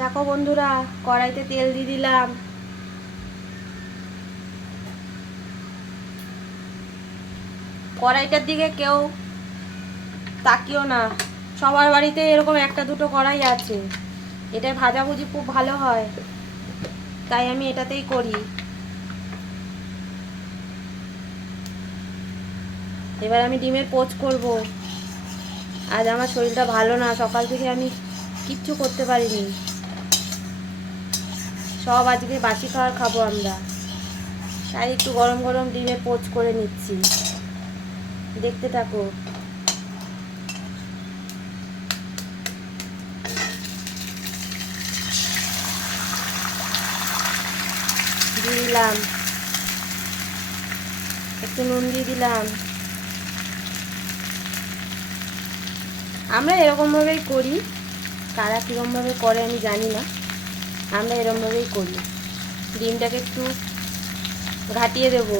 দেখো বন্ধুরা, কড়াইতে তেল দিয়ে দিলাম। কড়াইটার দিকে কেউ তাকিও না, সবার বাড়িতে এরকম একটা দুটো কড়াই আছে। এটা ভাজাভুজি খুব ভালো হয়, তাই আমি এটাতেই করি। এবার আমি ডিমের পোচ করব। আজ আমার শরীরটা ভালো না, সকাল থেকে আমি কিচ্ছু করতে পারিনি। সব আজকে বাসি খাবার খাবো আমরা, তাই একটু গরম গরম ডিমের পোচ করে নিচ্ছি। দেখতে থাকো। দিয়ে দিলাম একটু নুন, দিয়ে দিলাম। আমরা এরকমভাবেই করি, কারা কীরকমভাবে করে আমি জানি না, আমরা এরকমভাবেই করি। ডিমটাকে একটু ঘাটিয়ে দেবো।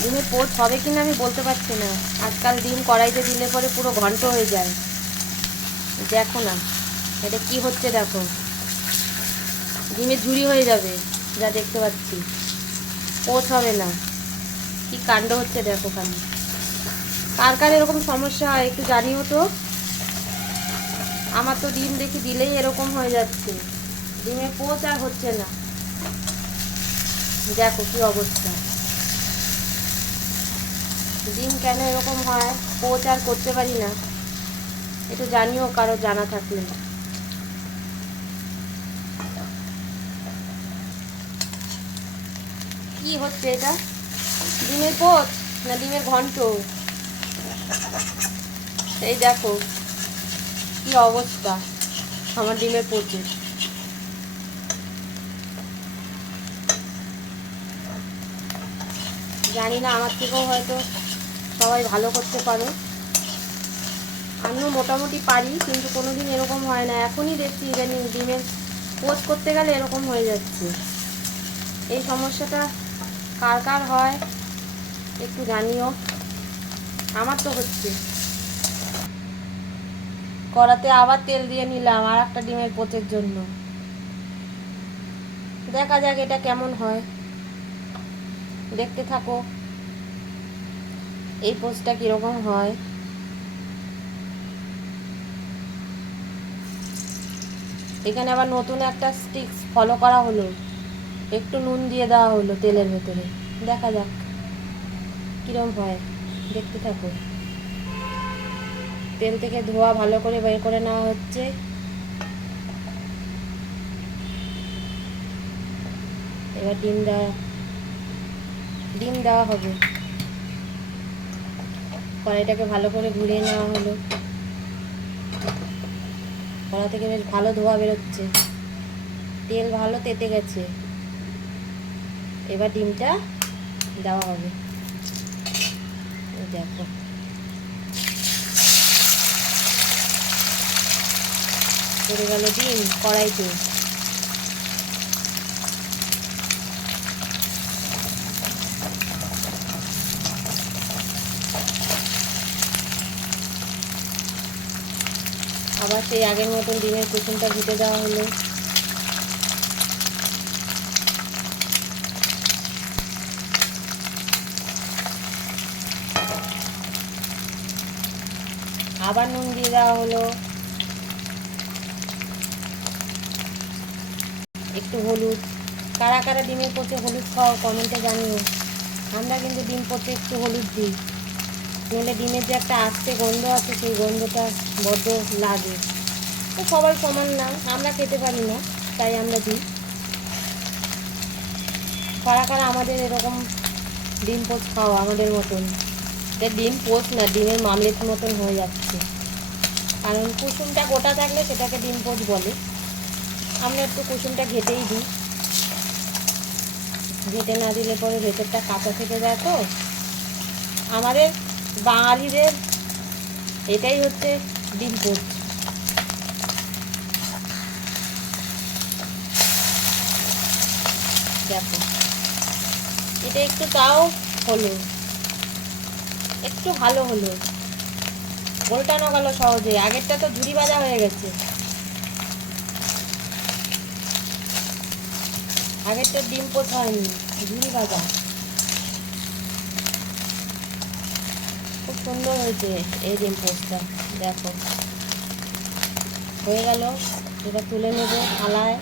ডিমের পোচ হবে কিনা আমি বলতে পারছি না, আজকাল ডিম কড়াইতে দিলে পরে পুরো ঘন্ট হয়ে যায়। দেখো না এটা কি হচ্ছে, দেখো ডিমের ঝুড়ি হয়ে যাবে, যা দেখতে পাচ্ছি। পোচ হবে না, কি কাণ্ড হচ্ছে দেখো খালি। কার কার এরকম সমস্যা হয় একটু জানিও তো। আমার তো ডিম দেখি দিলেই এরকম হয়ে যাচ্ছে, ডিমের পোচ আর হচ্ছে না। দেখো কি অবস্থা, ডিম কেন এরকম হয়, পোচ আর করতে পারি না। একটু জানিও কারো জানা থাকলে। কি হচ্ছে এটা, ডিমের পোচ না ডিমের ঘন্ট? এই দেখো কি অবস্থা আমার ডিমের পোচে। জানি না, আমার থেকেও হয়তো সবাই ভালো করতে পারো, আমিও মোটামুটি পারি, কিন্তু কোনোদিন এরকম হয় না। এখনই দেখছি ইদানিং ডিমের পোচ করতে গেলে এরকম হয়ে যাচ্ছে। এই সমস্যাটা কার কার হয় একটু জানিও, আমার তো হচ্ছে। কড়াতে আবার তেল দিয়ে নিলাম আর একটা ডিমের পোচের জন্য। দেখা যাক এটা কেমন হয়, দেখতে থাকো এই পোচটা কীরকম হয়। এখানে আবার নতুন একটা স্টিক্স ফলো করা হলো, একটু নুন দিয়ে দেওয়া হলো তেলের ভেতরে। দেখা যাক কীরকম হয়, দেখতে থাকো। তেল থেকে ধোয়া ভালো করে বের করে নেওয়া হচ্ছে। এবার ডিম দেওয়া হবে। কড়াইটাকে ভালো করে ঘুরিয়ে নেওয়া হলো, কড়া থেকে বেশ ভালো ধোয়া বেরোচ্ছে, তেল ভালো তেতে গেছে। এবার ডিমটা দেওয়া হবে। দেখো পড়ে গেল ডিম কড়াইতে। আবার সেই আগের মতন ডিমের কুসুমটা ঘুটে দেওয়া হলো। আবার নুন দিয়ে দেওয়া হলো, একটু হলুদ। কারা কারা ডিমের পোচে হলুদ খাও কমেন্টে জানিও। আমরা কিন্তু ডিম পোচে একটু হলুদ দিই, নইলে ডিমের যে একটা আস্তে গন্ধ আছে সেই গন্ধটা বড্ড লাগে। তো সবাই সমান না, আমরা খেতে পারি না, তাই আমরা দিই। কারা কারা আমাদের এরকম ডিম পোচ খাও আমাদের মতন। এটা ডিম পোচ না, ডিমের মামলেট মতন হয়ে যাচ্ছে, কারণ কুসুমটা গোটা থাকলে সেটাকে ডিম পোচ বলে। আমরা একটু কুসুমটা ঘেটেই দিই, ঘেটে না দিলে পরে ভেতরটা কাঁচা থেকে যায়। তো আমাদের বাঙালিদের এটাই হচ্ছে ডিম পোচ। দেখো এটা একটু তাও হলো, একটু ভালো হলো। উল্টানো গেল সহজে। আগেরটা তো ঝুরি ভাজা হয়ে গেছে, আগেরটা ডিম পোচ হয়নি, ঝুরি ভাজা। খুব সুন্দর হয়েছে এই ডিম পোচটা, দেখো হয়ে গেল। এবার তুলে নেবো থালায়।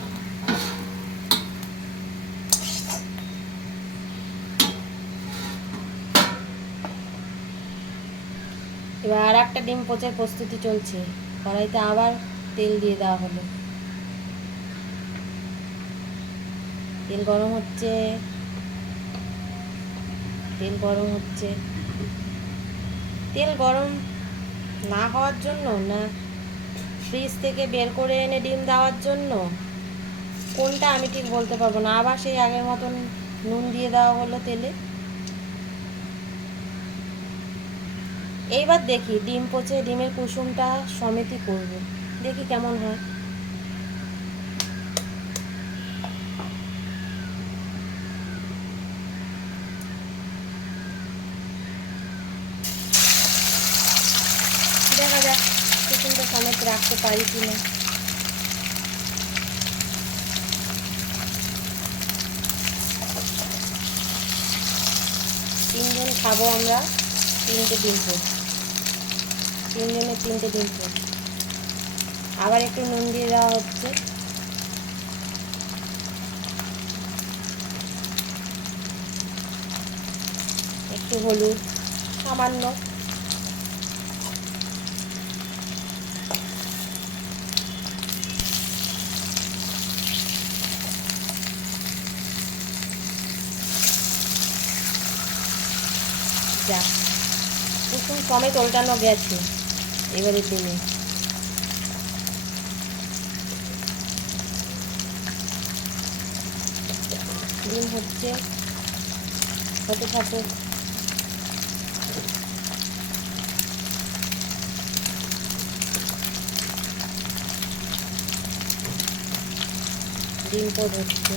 এবার আর একটা ডিম পোচের প্রস্তুতি চলছে। কড়াইতে আবার তেল দিয়ে দেওয়া হলো, তেল গরম হচ্ছে, তেল গরম হচ্ছে। তেল গরম না হওয়ার জন্য না ফ্রিজ থেকে বের করে এনে ডিম দেওয়ার জন্য, কোনটা আমি ঠিক বলতে পারবো না। আবার সেই আগের মতন নুন দিয়ে দেওয়া হলো তেলে। এইবার দেখি ডিম পচে ডিমের কুসুমটা সমেতই করব, দেখি কেমন হয়। দেখা যাক কুসুমটা সমেত রাখতে পারি কিনা। তিনজন খাবো আমরা, তিনটে ডিম পোচ, তিনজনের তিনটে ডিম পোচ। আবার একটু নুন দিয়ে দেওয়া হচ্ছে, একটু হলুদ সামান্য, যা কুসুম সমেত উল্টানো গেছে। এবারে ডিমে ডিম হচ্ছে, হতে থাকে। ডিম পোচ হচ্ছে,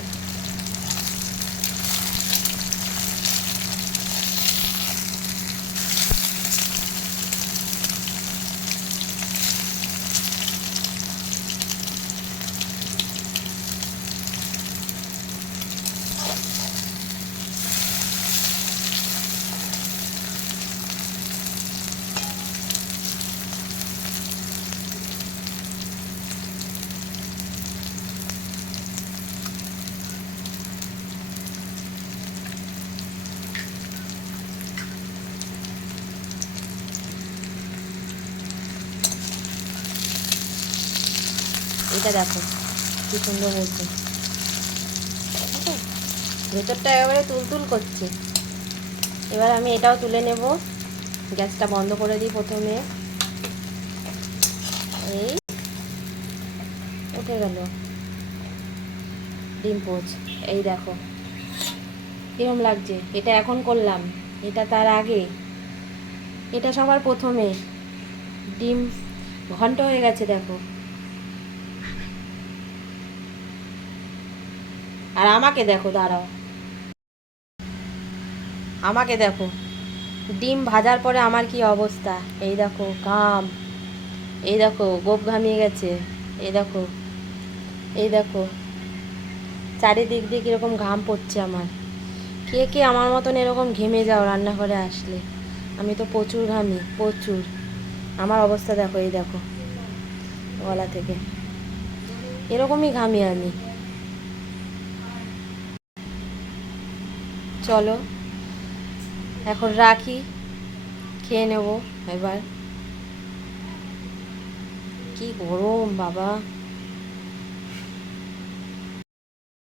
এটা দেখো কি সুন্দর হয়েছে, ভেতরটা একেবারে তুলতুল করছে। এবার আমি এটাও তুলে নেব। গ্যাসটা বন্ধ করে দিই প্রথমে। এই উঠে গেল ডিম পোচ। এই দেখো কিরম লাগছে। এটা এখন করলাম, এটা তার আগে, এটা সবার প্রথমে। ডিম ঘন্ট হয়ে গেছে দেখো। আর আমাকে দেখো, দাঁড়াও, আমাকে দেখো ডিম ভাজার পরে আমার কি অবস্থা। এই দেখো ঘাম, এই দেখো গোপ ঘামিয়ে গেছে, এই দেখো, এই দেখো চারিদিক দিয়ে কীরকম ঘাম পড়ছে আমার। কে কে আমার মতন এরকম ঘেমে যাও রান্নাঘরে আসলে? আমি তো প্রচুর ঘামি, প্রচুর। আমার অবস্থা দেখো, এই দেখো গলা থেকে এরকমই ঘামি আমি। চলো এখন রাখি, খেয়ে নেব এবার। কি গরম বাবা।